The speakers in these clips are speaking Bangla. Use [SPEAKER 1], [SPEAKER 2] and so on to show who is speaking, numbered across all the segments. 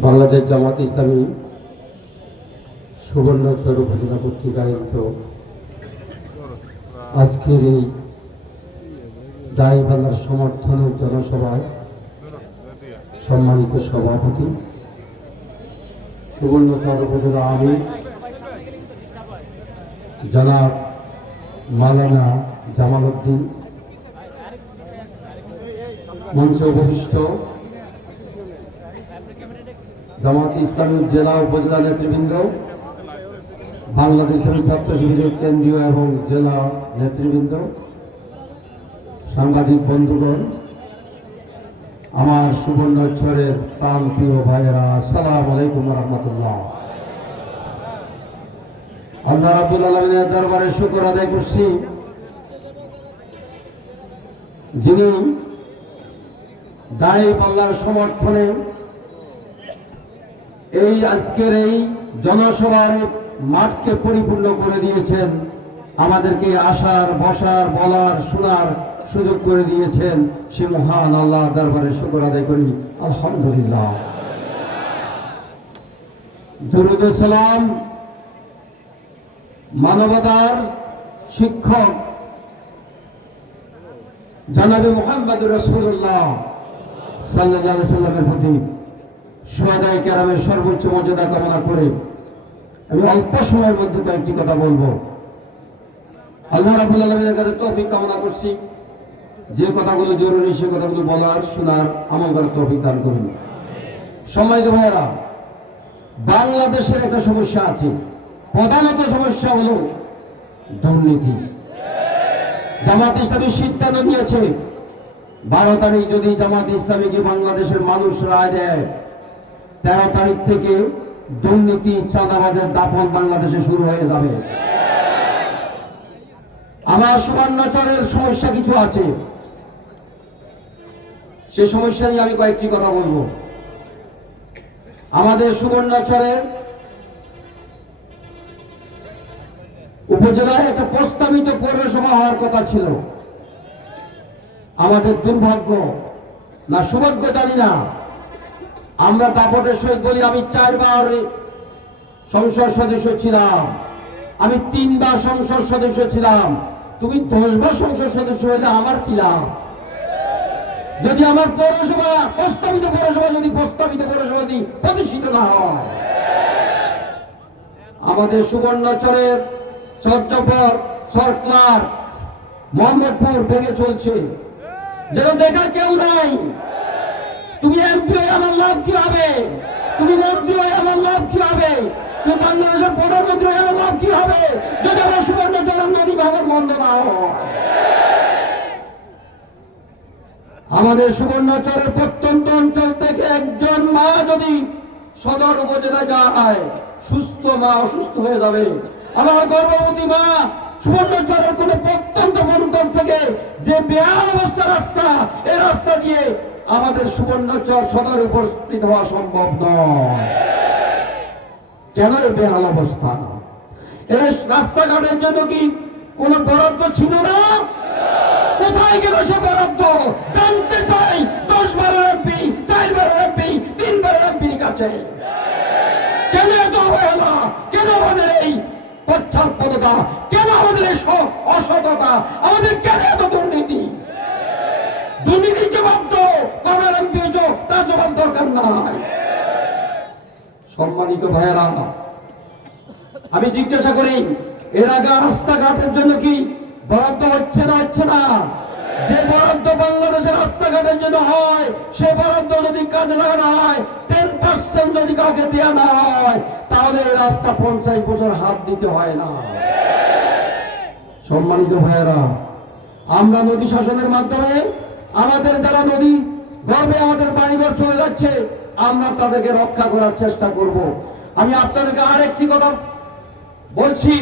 [SPEAKER 1] বাংলাদেশ জামাত ইসলামী সুবর্ণচর উপজেলা কর্তৃক আয়োজিত আজকের এই দায়বালার সমর্থনের জনসভায় সম্মানিত সভাপতি সুবর্ণচর উপজেলা আমি জনাব মালানা জামাল উদ্দিন, মঞ্চে উপবিষ্ট জামাত ইসলামী জেলা উপজেলা নেতৃবৃন্দ, বাংলাদেশের ছাত্র শিবিরের কেন্দ্রীয় এবং জেলা নেতৃবৃন্দ, সাংবাদিক বন্ধুগণ, আমার সুবর্ণচরের প্রাণ প্রিয় ভাইয়েরা, আসসালাম আলাইকুম রহমতুল্লাহ। আল্লাহ রাবুল আলমিনের দরবারে শুকর আদায় করছি। যিনি দায়ী পাল্লার সমর্থনে এই আজকের এই জনসভার মাঠকে পরিপূর্ণ করে দিয়েছেন। আমাদেরকে আসার বসার বলার, শোনার সুযোগ করে দিয়েছেন সে মহান আল্লাহ দরবারে শুকর আদায় করি। আলহামদুলিল্লাহ। দুরুদ সালাম মানবতার শিক্ষক জানাবে মোহাম্মদ রসুল্লাহ সাল্লাহ সাল্লামের প্রতি। সোয়াদাই কেরামের সর্বোচ্চ মর্যাদা কামনা করে আমি অল্প সময়ের মধ্যে কয়েকটি কথা বলব। আল্লাহ রাবুল আলমীর কাছে তৌফিক কামনা করছি। যে কথাগুলো জরুরি, সে কথাগুলো বলার, শোনার আমল করার তৌফিক দান করুন। সম্মানিত ভাইয়েরা, বাংলাদেশের একটা সমস্যা আছে। প্রধানত সমস্যা হলো দুর্নীতি। জামাত ইসলামী সিদ্ধান্ত নিয়েছে, বারো তারিখ যদি জামাত ইসলামীকে বাংলাদেশের মানুষ রায় দেয় তেরো তারিখ থেকে দুর্নীতি, চাঁদাবাজের দাপন বাংলাদেশে শুরু হয়ে যাবে। আমার সুবর্ণচরের সমস্যা কিছু আছে। সে সমস্যা নিয়ে আমি কয়েকটি কথা বলব। আমাদের সুবর্ণচরের উপজেলায় একটা প্রস্তাবিত পৌরসভা হওয়ার কথা ছিল। আমাদের দুর্ভাগ্য না, সৌভাগ্য জানি না। আমরা দাপটের সহিত বলি, আমি চারবার সংসদ সদস্য ছিলাম। আমি তিনবার সংসদ সদস্য ছিলাম। তুমি দশবার সংসদ সদস্য হইলে আমার কি লাভ? যদি আমার পৌরসভা, প্রস্তাবিত পৌরসভা যদি প্রস্তাবিত পৌরসভা যদি প্রতিষ্ঠিত না হয়, আমাদের সুবর্ণচরের চর্যপর সরকার মোহাম্মদপুর ভেঙে চলছে। যেন দেখার কেউ নাই। তুমি এমপি হয়ে আমার লাভ কি হবে? তুমি মন্ত্রী হয়ে আমার লাভ কি হবে? তুমি বাংলাদেশের প্রধানমন্ত্রী হয়ে আমার লাভ কি হবে? যদি আমার সুবর্ণ জলের নদী বন্ধ না আমাদের সুবর্ণচরের প্রত্যন্ত অঞ্চল থেকে একজন মা যদি সদর উপজেলা যায় সুস্থ মা অসুস্থ হয়ে যাবে। আমার গর্ভবতী মা সুবর্ণচরের কোন প্রত্যন্ত বন্ধন থেকে যে বেহাল অবস্থা রাস্তা এই রাস্তা দিয়ে আমাদের সুবর্ণচর সদর উপস্থিত হওয়া সম্ভব নয়। কেন বেহাল অবস্থা? এই রাস্তাঘাটের জন্য কি কোন বরাদ্দ ছিল না? কোথায় গেল সে বরাদ্দ? জানতে চাই। দশ বারো এমপি চার বারো এমপি তিন বারো এমপির কাছে। কেন এত অবহেলা কেন আমাদের এই পশ্চাৎপদতা কেন আমাদের এই স- অসততা আমাদের কেন এত দুর্নীতি দুর্নীতি জবাব তো কবার এমপি হয়েছো তার জবাব দরকার নাই সম্মানিত ভাইয়েরা আমি জিজ্ঞাসা করি, এর আগে রাস্তাঘাটের জন্য কি বরাদ্দ হচ্ছে না হচ্ছে না? যে বরাদ্দ বাংলাদেশের রাস্তাঘাটের জন্য হয়, সে বরাদ্দ যদি কাজে লাগানো হয় টেন পার্সেন্ট যদি কাউকে দেওয়া না হয়, তাহলে রাস্তা পঞ্চাশ বছর হাত দিতে হয় না। সম্মানিত ভাইয়েরা, আমরা নদী শাসনের মাধ্যমে আমাদের যারা নদী গর্বে আমাদের বাড়িঘর চলে যাচ্ছে আমরা তাদেরকে রক্ষা করার চেষ্টা করব। আমি আপনাদেরকে আরেকটি কথা বলছি।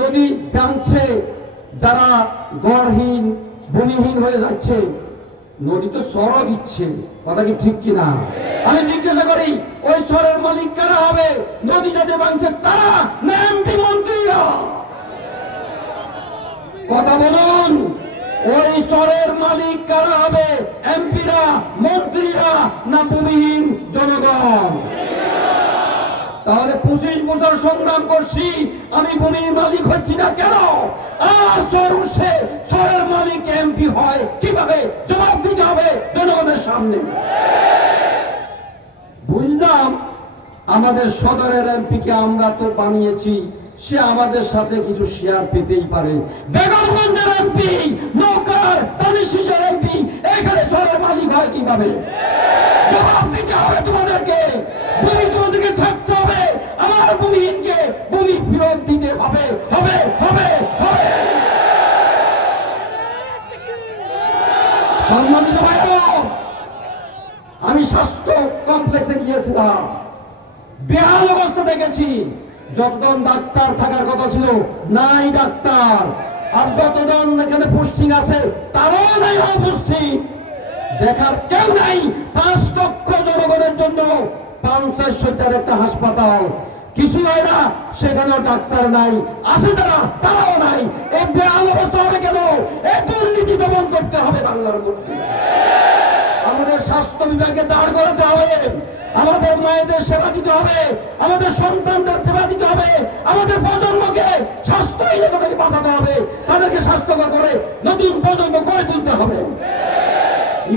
[SPEAKER 1] নদী বাঁধছে যারা গড়হীন, ভূমিহীন হয়ে যাচ্ছে, নদী তো সর দিচ্ছে, কথা কি ঠিক কিনা? আমি জিজ্ঞাসা করি, ওই সরের মালিক কারা হবে? নদী যাতে বাঁধছে তারা না কথা বলুন। ওই চরের মালিক কারা হবে? এমপিরা, মন্ত্রীরা না ভূমিহীন জনগণ? তাহলে পঁচিশ বছর সংগ্রাম করছি, আমি ভূমির মালিক হচ্ছি না কেন? আজ তোর উঠছে সরের মালিক এমপি হয়। কীভাবে? জবাব দিতে হবে জনগণের সামনে। বুঝলাম, আমাদের সদরের এমপি কে আমরা তো বানিয়েছি। সে আমাদের সাথে কিছু শেয়ার পেতেই পারে। বেগমগঞ্জের এমপি নৌকার তাদের শিশুর এমপি এখানে সরের মালিক হয় কীভাবে? জবাব দিতে হবে তোমাদেরকে। ভূমি তোমাদেরকে ছাড়তে হবে। আমার ভূমিহীনকে ভূমি ফেরত দিতে হবে। হবে হবে হবে। সম্মানিত ভাইরা আমি স্বাস্থ্য কমপ্লেক্সে গিয়েছিলাম। বেহাল অবস্থা দেখেছি। যতজন ডাক্তার থাকার কথা ছিল, নাই ডাক্তার। আর যতজন এখানে পোস্টিং আছে, তারাও নাই উপস্থিত। দেখার কেউ নাই। পাঁচ লক্ষ জনগণের জন্য পঞ্চাশ শয্যার একটা হাসপাতাল। কিছু হয় না, সেখানেও ডাক্তার নাই। আছে যারা, তারাও নাই। এই বেহাল অবস্থা হবে কেন? এই দুর্নীতি দমন করতে হবে বাংলার মধ্যে। আমাদের স্বাস্থ্য বিভাগে দাঁড় করাতে হবে। আমাদের মায়েদের সেবা দিতে হবে। আমাদের সন্তানদের সেবা দিতে হবে, আমাদের প্রজন্মকে স্বাস্থ্যহীনতা থেকে বাঁচাতে হবে, তাদেরকে স্বাস্থ্যকর করে নতুন প্রজন্ম করে তুলতে হবে।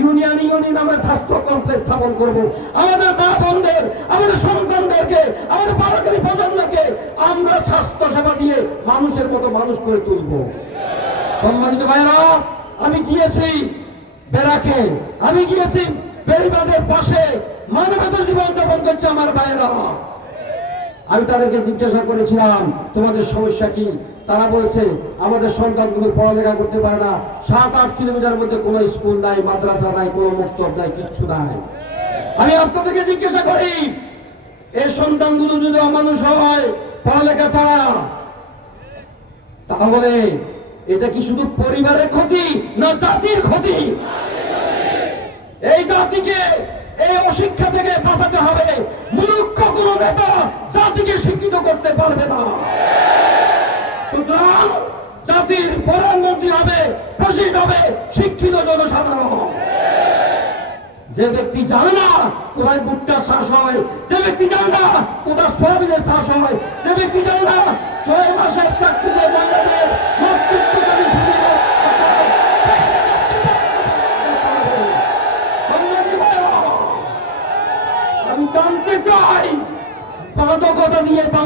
[SPEAKER 1] ইউনিয়ন ইউনিয়ন আমরা স্বাস্থ্য কমপ্লেক্স স্থাপন করব। আমাদের মা বোনদের, আমাদের সন্তানদেরকে, আমাদের বালকারী প্রজন্মকে আমরা স্বাস্থ্য সেবা দিয়ে মানুষের মতো মানুষ করে তুলব। সম্মানিত ভাইরা আমি গিয়েছি বেড়াকে আমি গিয়েছি বেড়িবাদের পাশে মানবতার জীবন যাপন করছে আমার ভাইরা আমি তাদেরকে জিজ্ঞাসা করেছিলাম, তোমাদের সমস্যা কি? তারা বলছে, আমাদের সন্তানগুলো পড়ালেখা করতে পারে না। সাত, আট কিলোমিটার মধ্যে কোনো স্কুল নাই, মাদ্রাসা নাই, কোনো মুক্তব নাই, কিচ্ছু নাই। আমি আপনাদেরকে জিজ্ঞাসা করি এই সন্তানগুলো যদি অমানুষ হয়, পড়ালেখা ছাড়া, তাহলে এটা কি শুধু পরিবারের ক্ষতি না জাতির ক্ষতি? এই জাতিকে, এই অশিক্ষা থেকে বাঁচাতে হবে। মূর্খ কোন নেতা করতে পারবে না। সুতরাং জাতির প্রধানমন্ত্রী হবে প্রেসিডেন্ট হবে শিক্ষিত জনসাধারণ। যে ব্যক্তি জানে না কোথায় ভুট্টার শ্বাস হয়, যে ব্যক্তি জানে না কোথায় সোয়াবিনের শ্বাস হয়, যে ব্যক্তি জানে না ছয় মাসের চাকরিতে মহিলাদের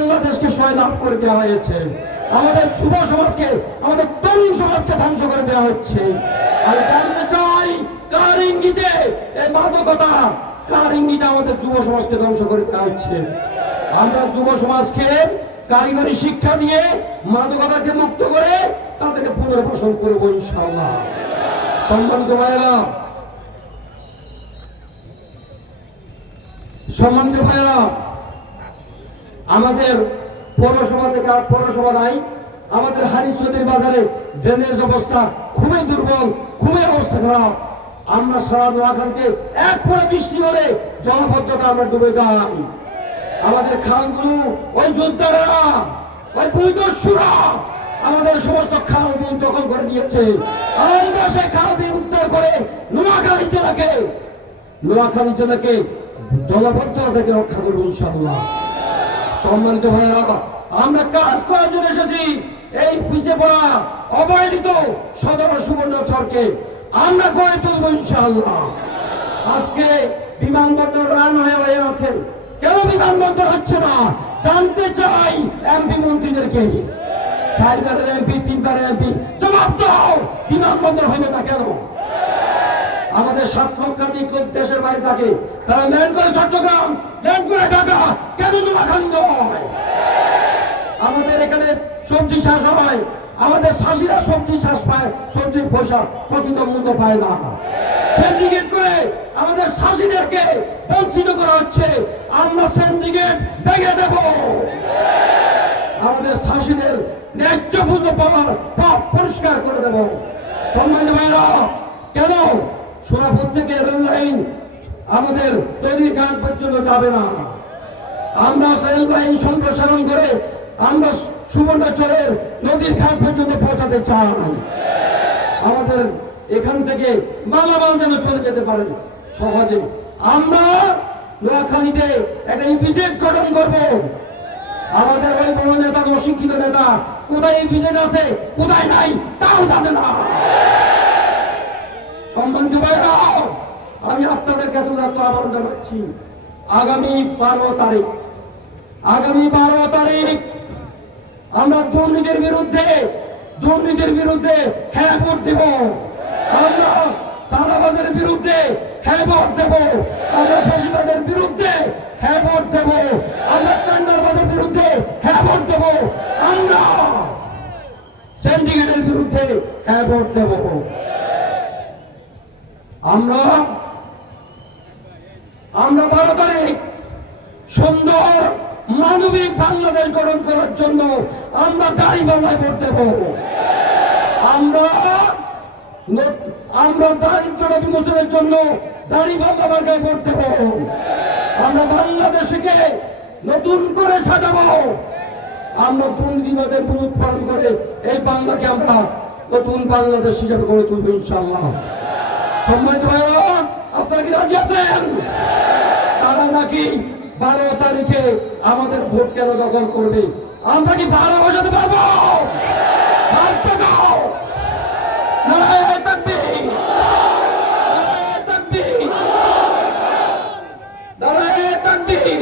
[SPEAKER 1] বাংলাদেশকে সয়লাভ করে দেওয়া হয়েছে। আমাদের যুব সমাজকে, আমাদের তরুণ সমাজকে ধ্বংস করে দেওয়া হচ্ছে। আমি জানতে চাই, কার ইঙ্গিতে এই মাদকতা, কার ইঙ্গিতে আমাদের যুব সমাজকে ধ্বংস করে দেওয়া হচ্ছে? আমরা যুব সমাজকে কারিগরি শিক্ষা দিয়ে মাদকতাকে মুক্ত করে তাদেরকে পুনর্বাসন করব ইনশাআল্লাহ। সম্মানিত ভাইরা সম্মানিত ভাইরা আমাদের পৌরসভা থেকে আর পৌরসভা নাই, আমাদের হারিসদের বাজারে ড্রেনেজ অবস্থা খুবই দুর্বল, খুবই অবস্থা খারাপ। আমরা সারা নোয়াখালীতে এক ফোঁটা বৃষ্টি হলে জলবদ্ধতা আমরা ডুবে যাই। আমাদের খালগুলো ওই যোদ্ধারা, ওই ভূমিদস্যুরা আমাদের সমস্ত খাল বিল দখল করে নিয়েছে। আমরা সেই খাল বিল উদ্ধার করে নোয়াখালী জেলাকে নোয়াখালী জেলাকে জলবদ্ধতা থেকে রক্ষা করব ইনশাল্লাহ সম্মানিত ভাইয়েরা আমরা কাজ করার জন্য এসেছি। এই পিছিয়ে পড়া অবহেলিত সদর সুবর্ণ চরকে আমরা গড়ে তুলবো ইনশাআল্লাহ। আজকে বিমানবন্দর রান হয়ে আছে। কেন বিমানবন্দর হচ্ছে না? জানতে চাই এমপি মন্ত্রীদেরকে। চারবারের এমপি, তিনবারের এমপি। জবাব দাও, বিমানবন্দর হবে না কেন? আমাদের সাত লক্ষাধিক লোক দেশের বাইরে থাকে, তারা ল্যান্ড করে চট্টগ্রাম ল্যান্ড করে ঢাকা, কেন নোয়াখালী নয় আমাদের এখানে সবজি চাষ হয়, আমাদের চাষিরা সবজি চাষ পায়, সবজির পয়সা প্রকৃত মূল্য পায় না। করে আমাদের বঞ্চিত করা হচ্ছে, আমরা ভেঙে দেব। আমাদের ন্যায্য মূল্য পাওয়ার পথ পরিষ্কার করে দেব। সম্মানিত ভাইরা কেন সোনাপুর থেকে রেল লাইন আমাদের তৈরির গান পর্যন্ত যাবে না। আমরা রেল লাইন সম্প্রসারণ করে আমরা সুবর্ণচরের নদীর ঘাট পর্যন্ত পৌঁছাতে চাই। আমাদের এখান থেকে মালামাল যেন চলে যেতে পারে সহজে। আমরা নোয়াখালীতে একটা ইপিজেড গঠন করব। আমাদের ওই বড় নেতা অশিক্ষিত নেতা কোথায় ইপিজেড আছে, কোথায় নাই, তাও জানে না। সম্মানিত ভাইরা আমি আপনাদের কাছে উদাত্ত আহ্বান জানাচ্ছি। আগামী বারো তারিখ, আগামী বারো তারিখ, আমরা দুর্নীতির বিরুদ্ধে দুর্নীতির বিরুদ্ধে হ্যাঁ ভোট দেব। আমরা চাঁদাবাজের বিরুদ্ধে হ্যাঁ ভোট দেব। আমরা ফসিবাদের বিরুদ্ধে হ্যাঁ ভোট দেব। আমরা টেন্ডারবাজের বিরুদ্ধে হ্যাঁ ভোট দেব। আমরা সিন্ডিকেটের বিরুদ্ধে হ্যাঁ ভোট দেব। আমরা আমরা বারো তারিখ সুন্দর মানবিক বাংলাদেশ গঠন করার জন্য আমরা দাড়ি বাজায় ভোট দেব। আমরা আমরা দারিদ্র বিমোচনের জন্য দাড়ি বাজা মার্কায় ভোট দেব। আমরা বাংলাদেশকে নতুন করে সাজাবো। আমরা দুর্নীতিবাদের পুনরুৎপাদন করে এই বাংলাকে আমরা নতুন বাংলাদেশ হিসেবে গড়ে তুলব ইনশাল্লাহ সম্মানিত আপনারা কি রাজি আছেন? তারা নাকি বারো তারিখে আমাদের ভোট কেন দখল করবে? আমরা কি বারো বসাতে পারব হাত দেখাও। নারায়ে তাকবীর। নারায়ে তাকবীর। নারায়ে তাকবীর।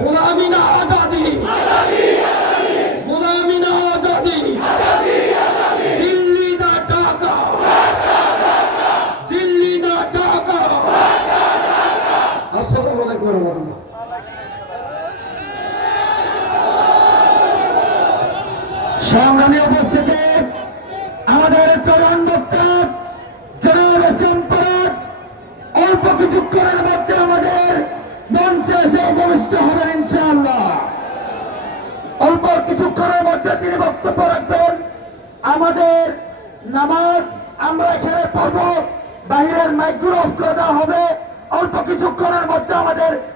[SPEAKER 1] গোলামি না আজাদি গোলামি না আজাদি দিল্লি না ঢাকা দিল্লি না ঢাকা আসসালামু আলাইকুম ওয়া রাহমাতুল্লাহ
[SPEAKER 2] সংগ্রামী উপস্থিতি আমাদের প্রধান বক্তা জনাব ইসলাম পরাগ অল্প কিছুক্ষণের মধ্যে আমাদের মঞ্চে এসে উপবিষ্ট হবেন ইনশাআল্লাহ অল্প কিছুক্ষণের মধ্যে তিনি বক্তব্য রাখবেন আমাদের নামাজ আমরা এখানে পড়ব। বাহিরের মাইক্রো অফ হবে। অল্প কিছুক্ষণের মধ্যে আমাদের